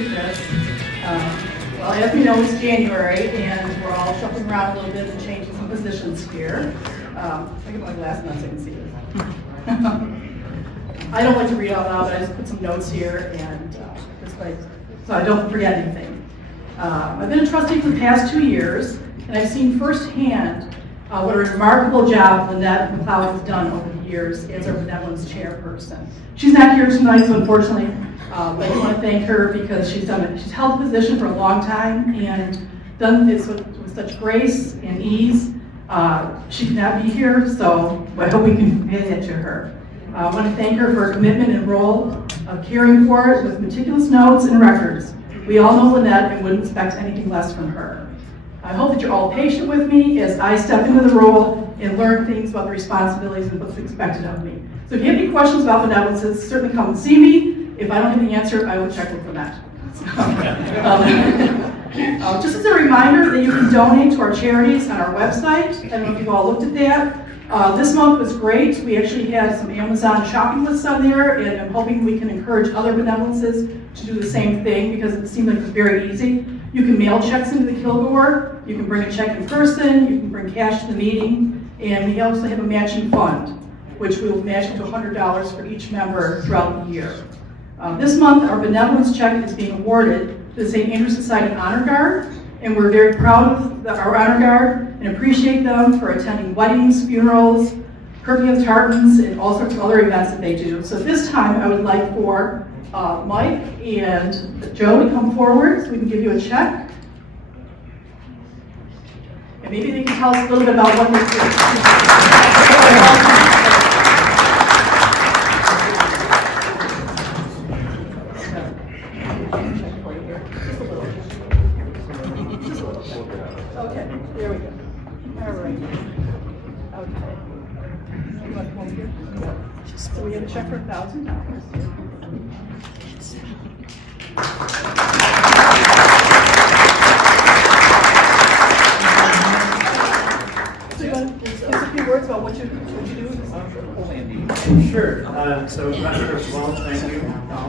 appreciate this. Well, as we know, it's January, and we're all shuffling around a little bit and changing some positions here. I get my glasses on so I can see this. I don't like to read out loud, but I just put some notes here, and so I don't forget anything. I've been a trustee for the past 2 years, and I've seen firsthand what a remarkable job Lynette McLeod has done over the years as our benevolence chairperson. She's not here tonight, so unfortunately, but I want to thank her because she's held the position for a long time and done this with such grace and ease. She cannot be here, so I hope we can pay that to her. I want to thank her for her commitment and role of caring for it with meticulous notes and records. We all know Lynette and wouldn't expect anything less from her. I hope that you're all patient with me as I step into the role and learn things about the responsibilities and what's expected of me. So if you have any questions about benevolences, certainly come and see me. If I don't have the answer, I will check with Lynette. Just as a reminder that you can donate to our charities on our website. I don't know if you've all looked at that. This month was great. We actually had some Amazon shopping lists on there, and I'm hoping we can encourage other benevolences to do the same thing because it seemed like it was very easy. You can mail checks into the Kilgore, you can bring a check in person, you can bring cash to the meeting, and we also have a matching fund, which we will match up to $100 for each member throughout the year. This month, our benevolence check is being awarded to the St. Andrews Society Honor Guard, and we're very proud of our Honor Guard and appreciate them for attending weddings, funerals, cooking of tartans, and all sorts of other events that they do. So this time, I would like for Mike and Joe to come forward so we can give you a check. And maybe they can tell us a little bit about what this is. Okay, there we go. All right. Okay. You want to come here? So we have a check for $1,000. So you want to give us a few words about what you do? Sure. So, first of all, thank you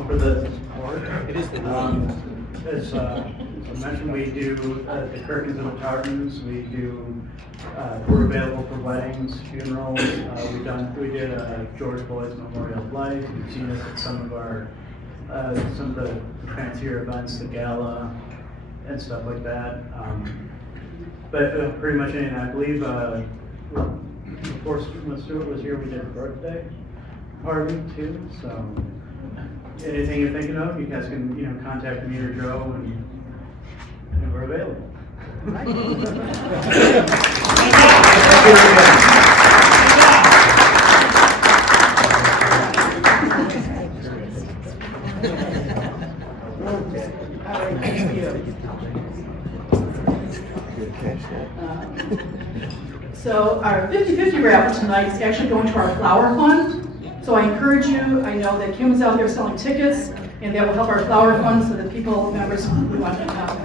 for the support. As mentioned, we do the curtains and the tartans. We do. We're available for weddings, funerals. We did George Boyd's Memorial of Life. You've seen us at some of the fancier events, the gala, and stuff like that. But pretty much anything. I believe before when Stuart was here, we did a birthday party too. So anything you're thinking of, you guys can contact me or Joe, and we're available. Right. So our 50-50 raffle tonight is actually going to our flower fund. So I encourage you, I know that Kim is out there selling tickets, and that will help our flower fund so that people, members, we want to come.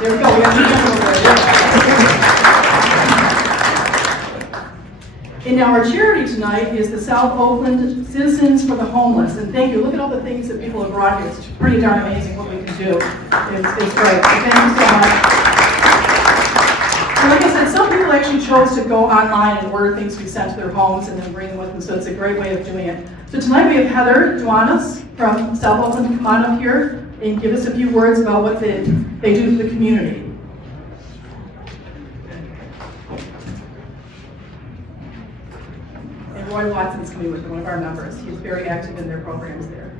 There we go. We have and now our charity tonight is the South Oakland Citizens for the Homeless. And thank you. Look at all the things that people have brought here. It's pretty darn amazing what we can do. It's great. So thank you so much. And like I said, some people actually chose to go online and order things we sent to their homes and then bring them with them. So it's a great way of doing it. So tonight we have Heather Duanas from South Oakland to come on up here and give us a few words about what they do for the community. And Roy Watson's coming with one of our members. He's very active in their programs there.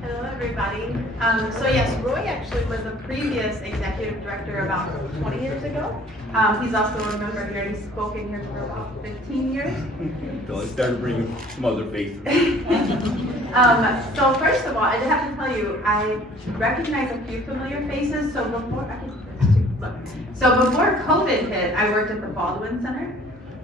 Hello, everybody. So yes, Roy actually was a previous executive director about 20 years ago. He's also a member here, and he's spoken here for about 15 years. So I started bringing some other faces. So first of all, I have to tell you, I recognize a few familiar faces. So before COVID hit, I worked at the Baldwin Center.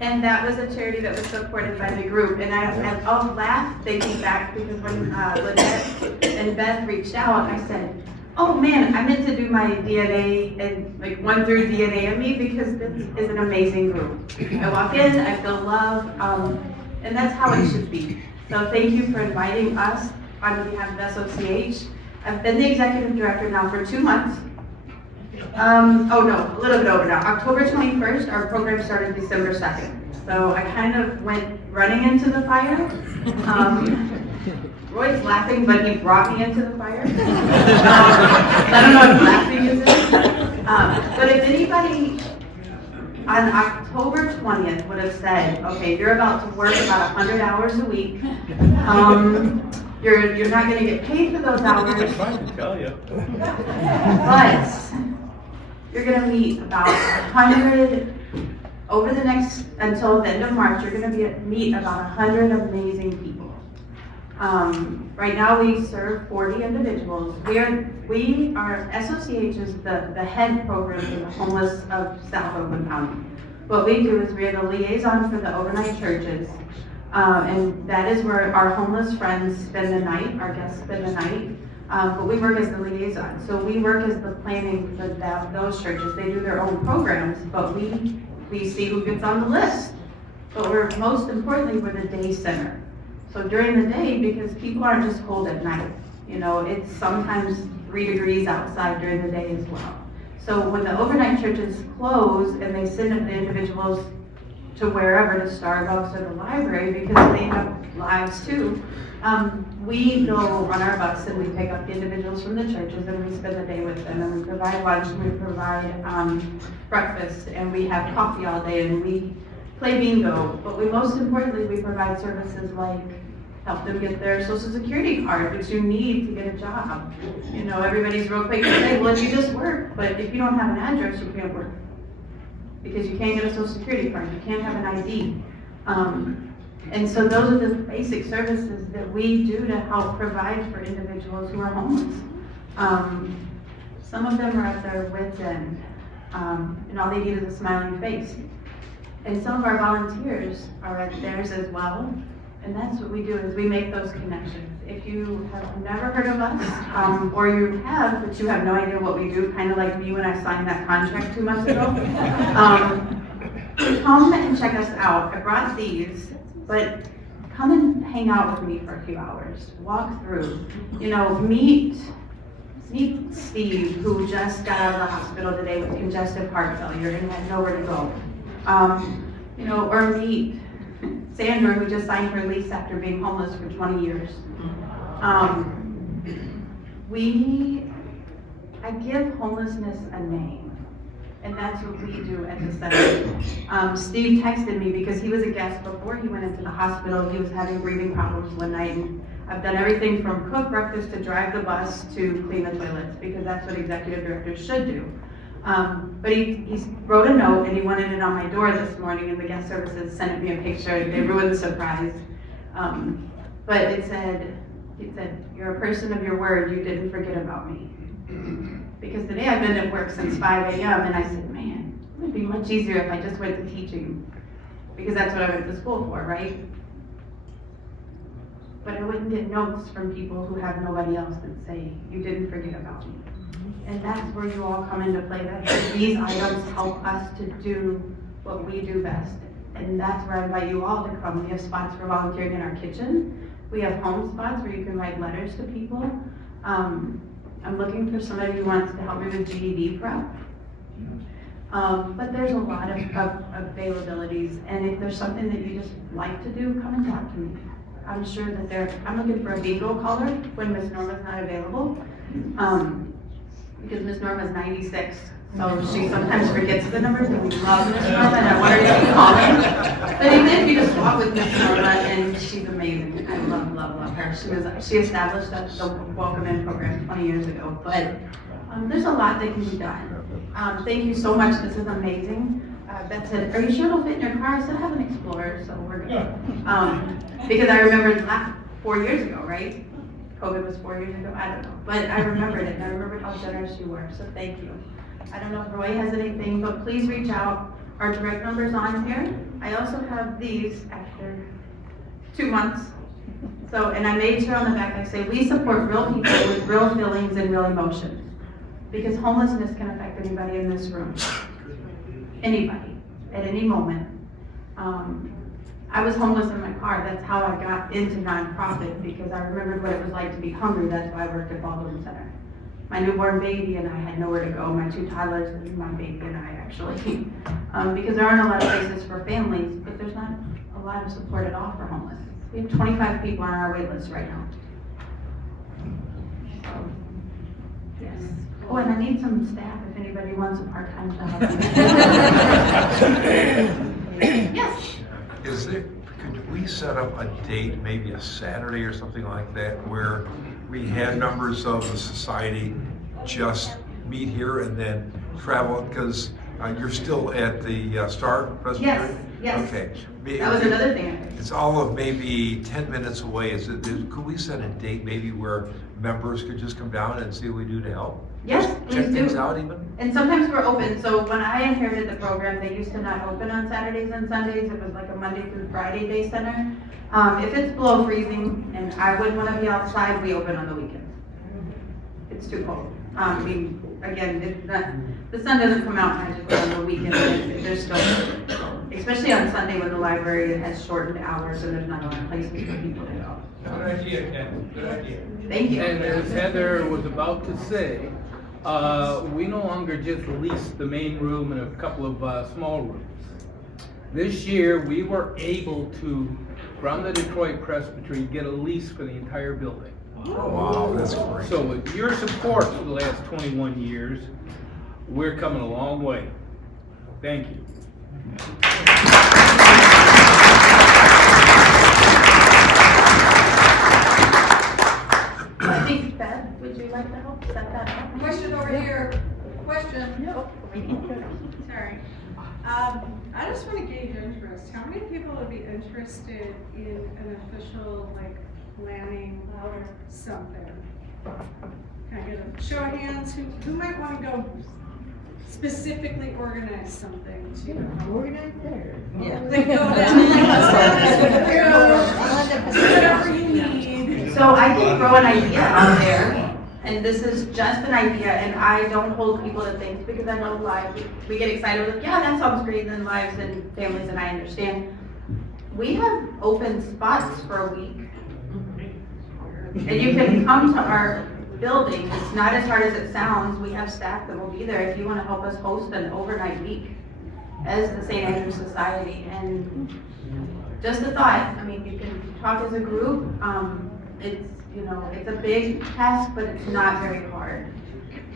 And that was a charity that was supported by the group. And I all laughed thinking back because when Lynette and Beth reached out, I said, oh man, I meant to do my DNA and like went through DNA of me because this is an amazing group. I walk in, I feel love, and that's how it should be. So thank you for inviting us on behalf of SOCH. I've been the executive director now for 2 months. Oh no, a little bit over now. October 21st, our program started December 2nd. So I kind of went running into the fire. Roy's laughing, but he brought me into the fire. I don't know if laughing is it. But if anybody on October 20th would have said, okay, you're about to work about 100 hours a week. You're not going to get paid for those hours. I'm trying to tell you. But you're going to meet about 100 over the next, until the end of March, you're going to meet about 100 amazing people. Right now we serve 40 individuals. We are SOCH is the head program for the homeless of South Oakland County. What we do is we are the liaison for the overnight churches. And that is where our homeless friends spend the night, our guests spend the night. But we work as the liaison. So we work as the planning for those churches. They do their own programs, but we see who gets on the list. But most importantly, we're the day center. So during the day, because people aren't just cold at night, it's sometimes 3 degrees outside during the day as well. So when the overnight churches close and they send the individuals to wherever, to Starbucks or the library, because they have lives too, we go on our bus and we pick up the individuals from the churches and we spend the day with them, and we provide lunch and we provide breakfast, and we have coffee all day, and we play bingo. But most importantly, we provide services like help them get their social security card, which you need to get a job. Everybody's real quick to say, well, you just work, but if you don't have an address, you can't work. Because you can't get a social security card, you can't have an ID. And so those are the basic services that we do to help provide for individuals who are homeless. Some of them are at their wit's end, and all they need is a smiling face. And some of our volunteers are at theirs as well. And that's what we do, is we make those connections. If you have never heard of us, or you have, but you have no idea what we do, kind of like me when I signed that contract 2 months ago, come and check us out. I brought these, but come and hang out with me for a few hours. Walk through, meet Steve, who just got out of the hospital today with congestive heart failure and had nowhere to go. Or meet Sandra, who just signed her lease after being homeless for 20 years. I give homelessness a name, and that's what we do at the center. Steve texted me because he was a guest before he went into the hospital. He was having breathing problems one night, and I've done everything from cook breakfast to drive the bus to clean the toilets, because that's what executive directors should do. But he wrote a note and he wanted it on my door this morning, and the guest services sent me a picture and they ruined the surprise. But he said, you're a person of your word, you didn't forget about me. Because today I've been at work since 5 a.m. and I said, man, it would be much easier if I just went to teaching, because that's what I went to school for, right? But I wouldn't get notes from people who have nobody else that say, you didn't forget about me. And that's where you all come into play. These items help us to do what we do best. And that's where I invite you all to come. We have spots for volunteering in our kitchen. We have home spots where you can write letters to people. I'm looking for somebody who wants to help me with GED prep. But there's a lot of availabilities. And if there's something that you just like to do, come and talk to me. I'm sure that I'm looking for a bingo caller when Miss Norma's not available. Because Miss Norma's 96, so she sometimes forgets the numbers, and we love Miss Norma, and I want her to keep calling. But even if you just walk with Miss Norma, and she's amazing. I love her. She established the Welcome In program 20 years ago, but there's a lot that can be done. Thank you so much, this is amazing. Beth said, are you sure it'll fit in your car? I said, I have an Explorer, so we're good. Because I remembered 4 years ago, right? COVID was 4 years ago, I don't know. But I remembered it, and I remembered how generous you were, so thank you. I don't know if Roy has anything, but please reach out. Our direct number's on here. I also have these after 2 months. So, and I made sure on the back, I say, we support real people with real feelings and real emotions. Because homelessness can affect anybody in this room. Anybody, at any moment. I was homeless in my car. That's how I got into nonprofit, because I remembered what it was like to be hungry. That's why I worked at Baldwin Center. My newborn baby and I had nowhere to go. My 2 toddlers and my baby and I actually. Because there aren't a lot of places for families, but there's not a lot of support at all for homeless. We have 25 people on our wait list right now. So, yes. Oh, and I need some staff if anybody wants a part-time job. Yes. Could we set up a date, maybe a Saturday or something like that, where we had members of the society just meet here and then travel, because you're still at the Star Presbyterian? Yes. Okay. That was another thing. It's all of maybe 10 minutes away. Could we set a date maybe where members could just come down and see what we do to help? Yes, Check please things do. out even? And sometimes we're open. So when I inherited the program, they used to not open on Saturdays and Sundays. It was like a Monday through Friday day center. If it's below freezing and I wouldn't want to be outside, we open on the weekends. It's too cold. Again, the sun doesn't come out and I just go on the weekend. There's still, especially on Sunday when the library has shortened hours and there's not a lot of places for people to go. Good idea, Ken, good idea. Thank you. And as Heather was about to say, we no longer just lease the main room and a couple of small rooms. This year, we were able to, from the Detroit Presbytery, get a lease for the entire building. Wow, that's great. So with your support for the last 21 years, we're coming a long way. Thank you. I think, Beth, would you like to help set that up? Question over here. Question. Sorry. I just want to gauge interest. How many people would be interested in an official, like, planning or something? Can I get a show of hands? Who might want to go specifically organize something to? Organize there. Yeah. Like go down, whatever you need. So I can throw an idea out there, and this is just an idea, and I don't hold people to things because I know lives, we get excited with, yeah, that sounds great, and then lives and families, and I understand. We have open spots for a week. And you can come to our building. It's not as hard as it sounds. We have staff that will be there if you want to help us host an overnight week as the St. Andrew Society. And just a thought, I mean, you can talk as a group. It's, you know, it's a big task, but it's not very hard.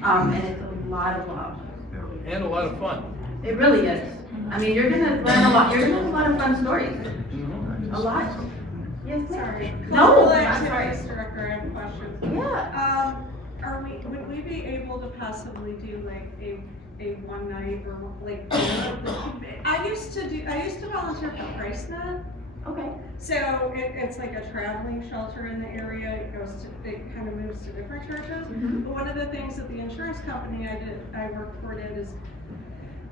And it's a lot of love. And a lot of fun. It really is. I mean, you're gonna learn a lot. You're gonna have a lot of fun stories. A lot. Yes, Sorry. No, Cultural I'm sorry. activities director, I have questions. Yeah. Would we be able to possibly do like a one night or like, I used to volunteer for PriceNet. Okay. So it's like a traveling shelter in the area. It kind of moves to different churches. Mhm. But one of the things that the insurance company I worked for did is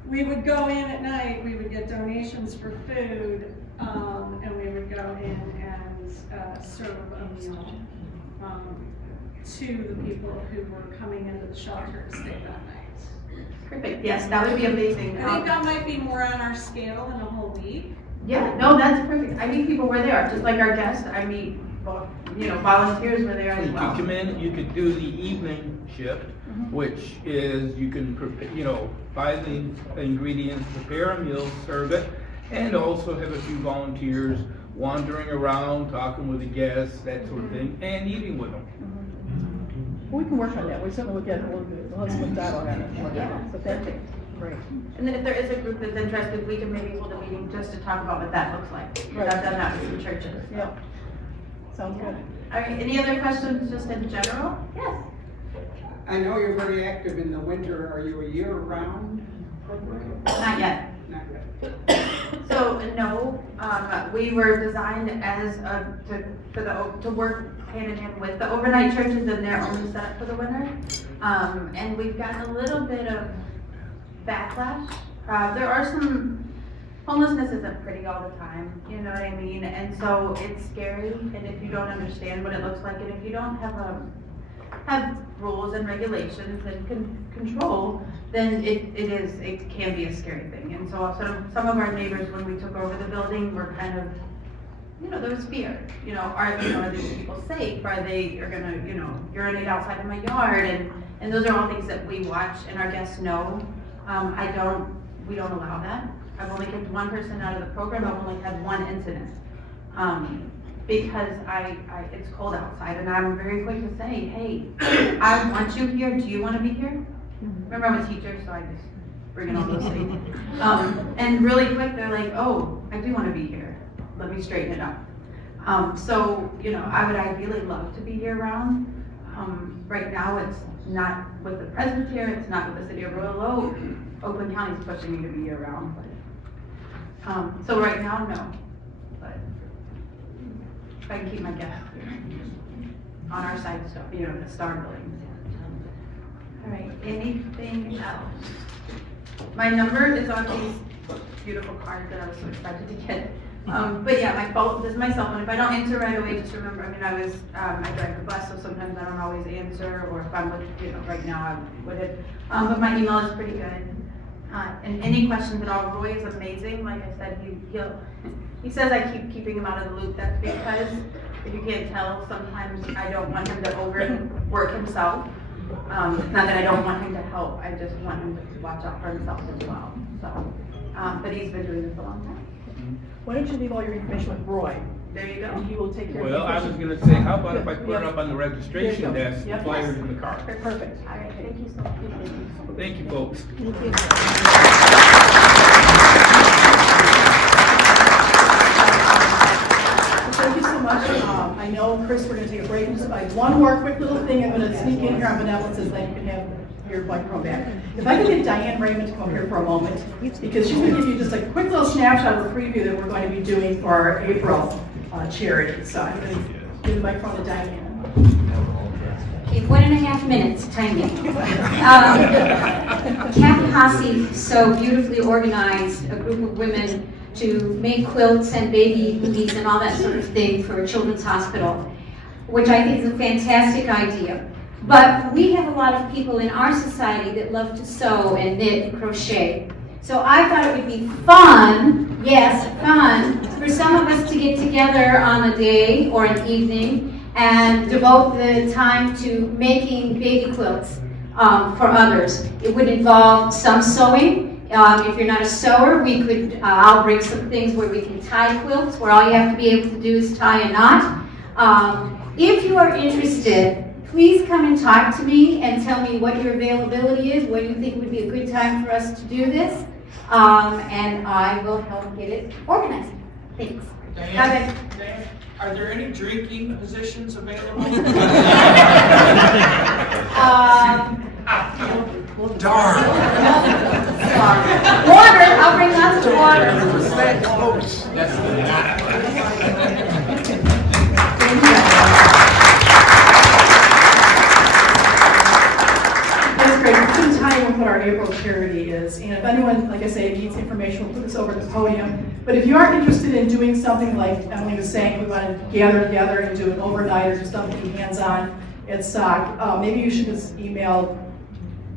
we would go in at night, we would get donations for food, and we would go in and serve a meal to the people who were coming into the shelter to stay that night. Perfect. Yes, that would be amazing. I think that might be more on our scale than a whole week. Yeah, no, that's perfect. I meet people where they are, just like our guests. I meet, volunteers where they are as You well. could come in, you could do the evening shift, which is you can, buy the ingredients, prepare a meal, serve it, and also have a few volunteers wandering around, talking with the guests, that sort of thing, and eating with them. We can work on that. We certainly will get a little bit of some dialogue on it. So thank you. Great. And then if there is a group that's interested, we can maybe hold a meeting just to talk about what that looks like. Because I've done that with some churches. Yeah. Sounds good. All right, any other questions just in general? Yes. I know you're very active in the winter. Are you a year-round program? Not yet. Not yet. So, no, we were designed as to work hand in hand with the overnight churches, and they're only set up for the winter. And we've gotten a little bit of backlash. There are some homelessness isn't pretty all the time, you know what I mean? And so it's scary, and if you don't understand what it looks like, and if you don't have rules and regulations and control, then it can be a scary thing. And so some of our neighbors, when we took over the building, were kind of, there was fear. Are these people safe? Are gonna, urinate outside of my yard? And those are all things that we watch and our guests know. We don't allow that. I've only kicked one person out of the program. I've only had one incident. Because it's cold outside, and I'm very quick to say, hey, I want you here. Do you want to be here? Remember, I'm a teacher, so I just bring in all those things. And really quick, they're like, oh, I do want to be here. Let me straighten it up. So, I would ideally love to be year-round. Right now, it's not with the Presbyterian, it's not with the City of Royal Oak. Oakland County's pushing me to be year-round. So right now, no. But if I can keep my guests on our side stuff, the star buildings. All right, anything else? My number is on these beautiful cards that I was so excited to get. But yeah, this is my cell phone. If I don't answer right away, just remember, I drive the bus, so sometimes I don't always answer, or if I'm with, right now I would. But my email is pretty good. And any questions at all, Roy is amazing. Like I said, he says I keep keeping him out of the loop. That's because, if you can't tell, sometimes I don't want him to overwork himself. Not that I don't want him to help, I just want him to watch out for himself as well. So, but he's been doing this a long time. Why don't you leave all your information with Roy? There you go. And he will take care of it. Well, I was gonna say, how about if I put it up on the registration desk, the Yep. flyers in the car? Okay, perfect. All right, thank you so much. Thank you, folks. Thank you so much. I know, Chris, we're going to take a break. Just like one more quick little thing I'm going to sneak in here on benevolence, and then you can have your microphone back. If I could get Diane Raymond to come here for a moment, because she's going to give you just a quick little snapshot of a preview that we're going to be doing for our April charity. So I'm going to give the microphone to Diane. Okay, 1.5 minutes, tiny. Kathy Hasse so beautifully organized a group of women to make quilts and baby movies and all that sort of thing for a children's hospital, which I think is a fantastic idea. But we have a lot of people in our society that love to sew and knit and crochet. So I thought it would be fun, yes, fun, for some of us to get together on a day or an evening and devote the time to making baby quilts for others. It would involve some sewing. If you're not a sewer, I'll bring some things where we can tie quilts, where all you have to be able to do is tie a knot. If you are interested, please come and talk to me and tell me what your availability is, when you think would be a good time for us to do this, and I will help get it organized. Thanks. Diane, are there any drinking positions available? Darn. Water, I'll bring lots of water. It was that close. That's great. We're going to tell you what our April charity is. And if anyone, like I say, needs information, we'll put this over at the podium. But if you are interested in doing something like Emily was saying, we want to gather together and do an overnight or just something hands-on at SOC, maybe you should just email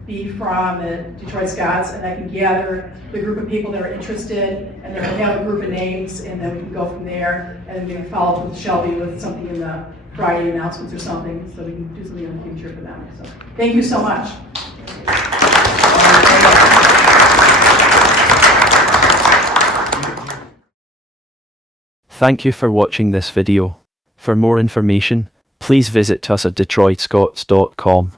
Frahm at Detroit Scots, and I can gather the group of people that are interested, and then we have a group of names, and then we can go from there, and maybe follow up with Shelby with something in the Friday announcements or something, so we can do something in the future for them. So, thank you so much. Thank you for watching this video. For more information, please visit us at DetroitScots.com.